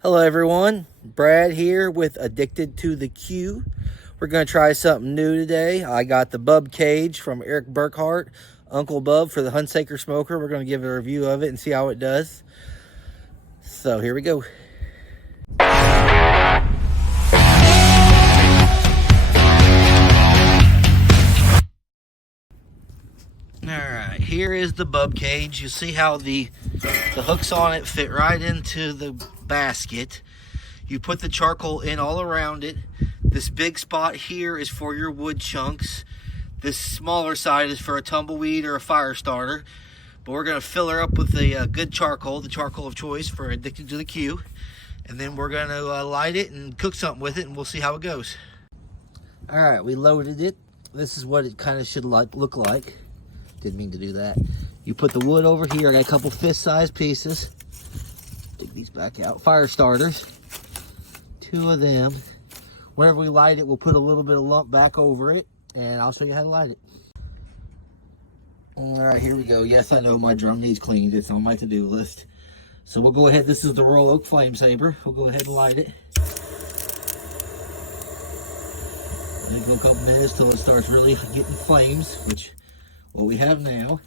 Hello everyone, Brad here with Addicted to the Q. We're going to try something new today. I got the Bub Cage from Eric Burkhart, Uncle Bub for the Hunsaker Smoker. We're going to give a review of it and see how it does. So here we go. Alright, here is the Bub Cage. You see how the hooks on it fit right into the basket. You put the charcoal in all around it. This big spot here is for your wood chunks. This smaller side is for a tumbleweed or a fire starter. But we're going to fill her up with a good charcoal, the charcoal of choice for Addicted to the Q. And then we're going to light it and cook something with it, and we'll see how it goes. Alright, we loaded it. This is what it kind of should look like. Didn't mean to do that. You put the wood over here. I got a couple fist-sized pieces. Take these back out. Fire starters. 2 of them. Whenever we light it, we'll put a little bit of lump back over it, and I'll show you how to light it. Alright, here we go. Yes, I know my drum needs cleaned. It's on my to-do list. So we'll go ahead. This is the Royal Oak Flame Saber. We'll go ahead and light it. Then go a couple minutes till it starts really getting flames, which what we have now.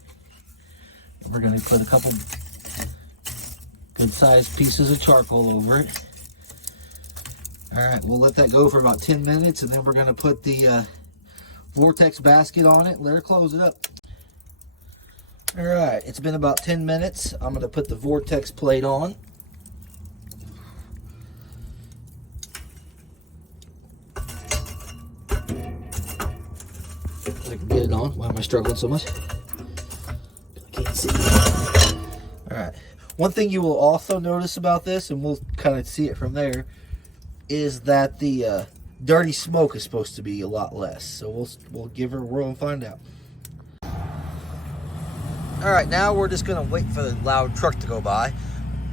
And we're going to put a couple good-sized pieces of charcoal over it. Alright, we'll let that go for about 10 minutes, and then we're going to put the Vortex basket on it and let her close it up. Alright, it's been about 10 minutes. I'm going to put the Vortex plate on. I can get it on. Why am I struggling so much? I can't see. Alright, one thing you will also notice about this, and we'll kind of see it from there, is that the dirty smoke is supposed to be a lot less. So we'll give her a whirl and find out. Alright, now we're just going to wait for the loud truck to go by.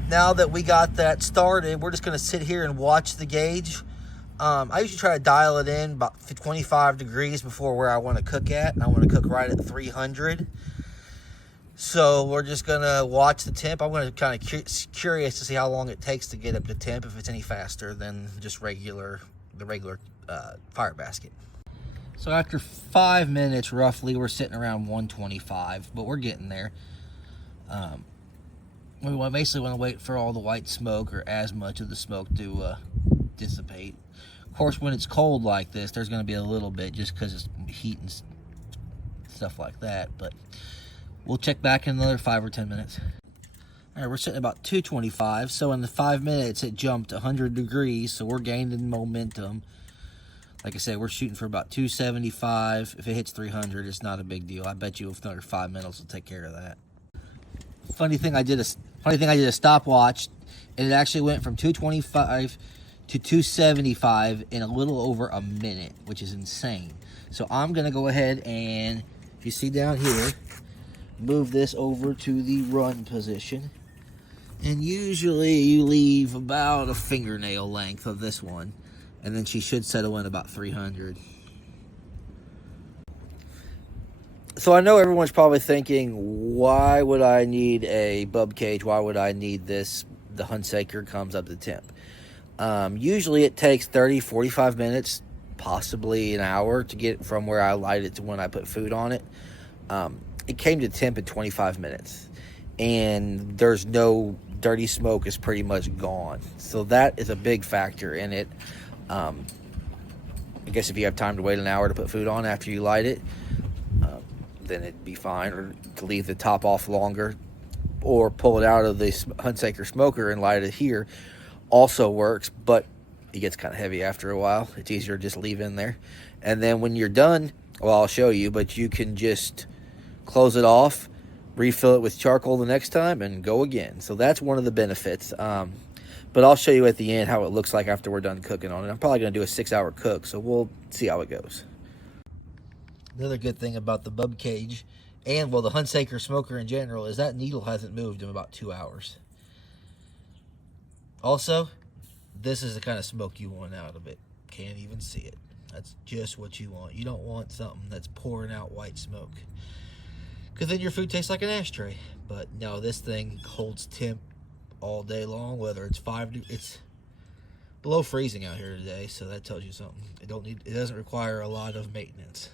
Now that we got that started, we're just going to sit here and watch the gauge. I usually try to dial it in about 25 degrees before where I want to cook at. I want to cook right at 300. So we're just going to watch the temp. I'm going to kind of curious to see how long it takes to get up to temp, if it's any faster than just the regular fire basket. So after 5 minutes roughly, we're sitting around 125, but we're getting there. We basically want to wait for all the white smoke, or as much of the smoke, to dissipate. Of course, when it's cold like this, there's going to be a little bit just because it's heat and stuff like that, but we'll check back in another 5 or 10 minutes. All right, we're sitting about 225. So in the 5 minutes, it jumped 100 degrees. So we're gaining momentum. Like I said, we're shooting for about 275. If it hits 300, it's not a big deal. I bet you another 5 minutes will take care of that. Funny thing, I did a stopwatch, and it actually went from 225 to 275 in a little over a minute, which is insane. So I'm gonna go ahead and, if you see down here, move this over to the run position, and usually you leave about a fingernail length of this one, and then she should settle in about 300. So I know everyone's probably thinking, why would I need a Bub Cage? Why would I need this? The Hunsaker comes up to temp. Usually it takes 30-45 minutes, possibly an hour, to get from where I light it to when I put food on it. It came to temp in 25 minutes, and there's no dirty smoke, is pretty much gone. So that is a big factor in it. I guess if you have time to wait an hour to put food on after you light it, then it'd be fine, or to leave the top off longer, or pull it out of the Hunsaker smoker and light it here also works, but it gets kind of heavy after a while. It's easier to just leave in there. And then when you're done, well, I'll show you, but you can just close it off, refill it with charcoal the next time, and go again. So that's one of the benefits. But I'll show you at the end how it looks like after we're done cooking on it. I'm probably going to do a 6-hour cook, so we'll see how it goes. Another good thing about the Bub Cage, and, well, the Hunsaker smoker in general, is that needle hasn't moved in about 2 hours. Also, this is the kind of smoke you want out of it. Can't even see it. That's just what you want. You don't want something that's pouring out white smoke, because then your food tastes like an ashtray. But no, this thing holds temp all day long, whether it's it's below freezing out here today, so that tells you something. It doesn't require a lot of maintenance.